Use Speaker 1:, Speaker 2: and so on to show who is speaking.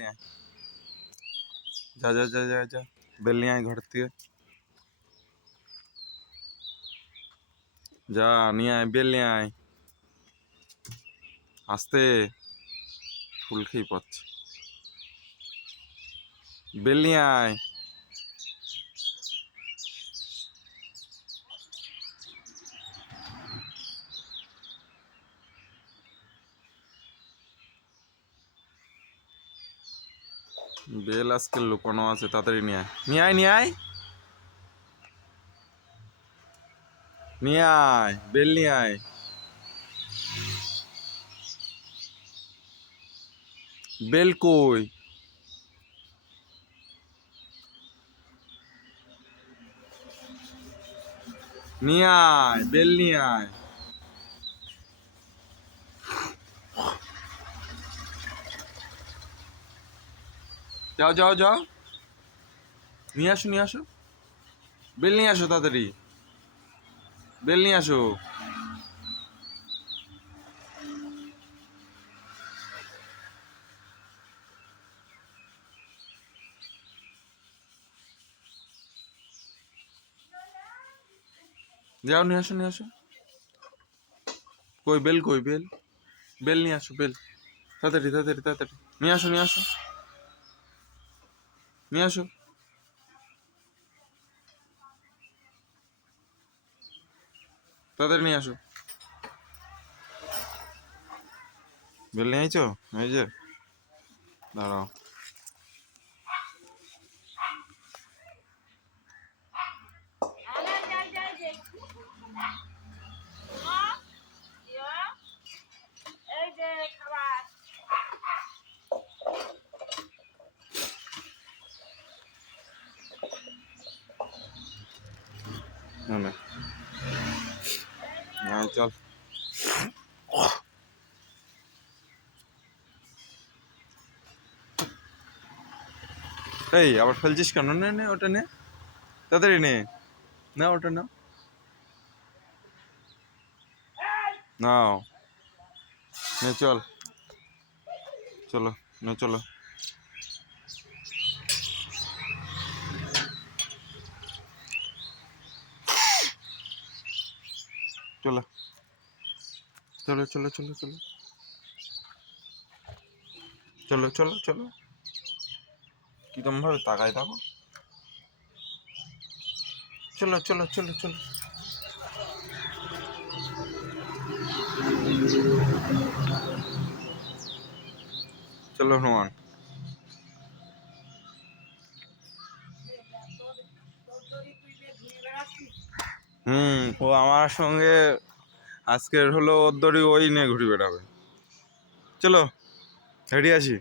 Speaker 1: बिल्लियाँ। जा जा जा जा जा। बिल्लियाँ घटती है। जा नहीं आए बिल्लियाँ आए आस्ते फुल ফুল খেয়ে बिल्लियाँ आए বেল আজকে লুকানো আছে, তাড়াতাড়ি নিয়ে আয়। নিয়ে আয় নিয়ে আয়। নিয়ে আয়, বেল নিয়ে আয়। বেল কই? নিয়ে আয়, বেল নিয়ে আয়। যাও যাও যাও। নিয়ে আসো নিয়ে আসো। বেল নিয়ে আসো তাড়াতাড়ি। বেল নিয়ে আসো। যাও, নিয়ে আসো নিয়ে আসো। কই, বেল কই, বেল? বেল নিয়ে আসো, বেল। তাড়াতাড়ি তাড়াতাড়ি তাড়াতাড়ি। নিয়ে আসো নিয়ে আসো। নিয়ে আসো। তাদের নিয়ে আসো। বেল নিয়ে আইছো? এই যে দাঁড়াও
Speaker 2: এই যে খাবার
Speaker 1: না চল। এই, আবার ফেলছিস কেন? নে নে, ওটা নে। তাড়াতাড়ি নে। না, ওটা না নাও। নে, চল। চলো, নে, চলো। চলো। চলো চলো চলো চলো। চলো চলো চলো। কিরম ভাবে তাকায় থাকো চলো চলো চলো চলো। চলো, হনুমান। হুম ও আমার সঙ্গে আজকের হলো ওর দড়ি ওই নিয়ে ঘুরে বেড়াবে চলো রেডি আছি?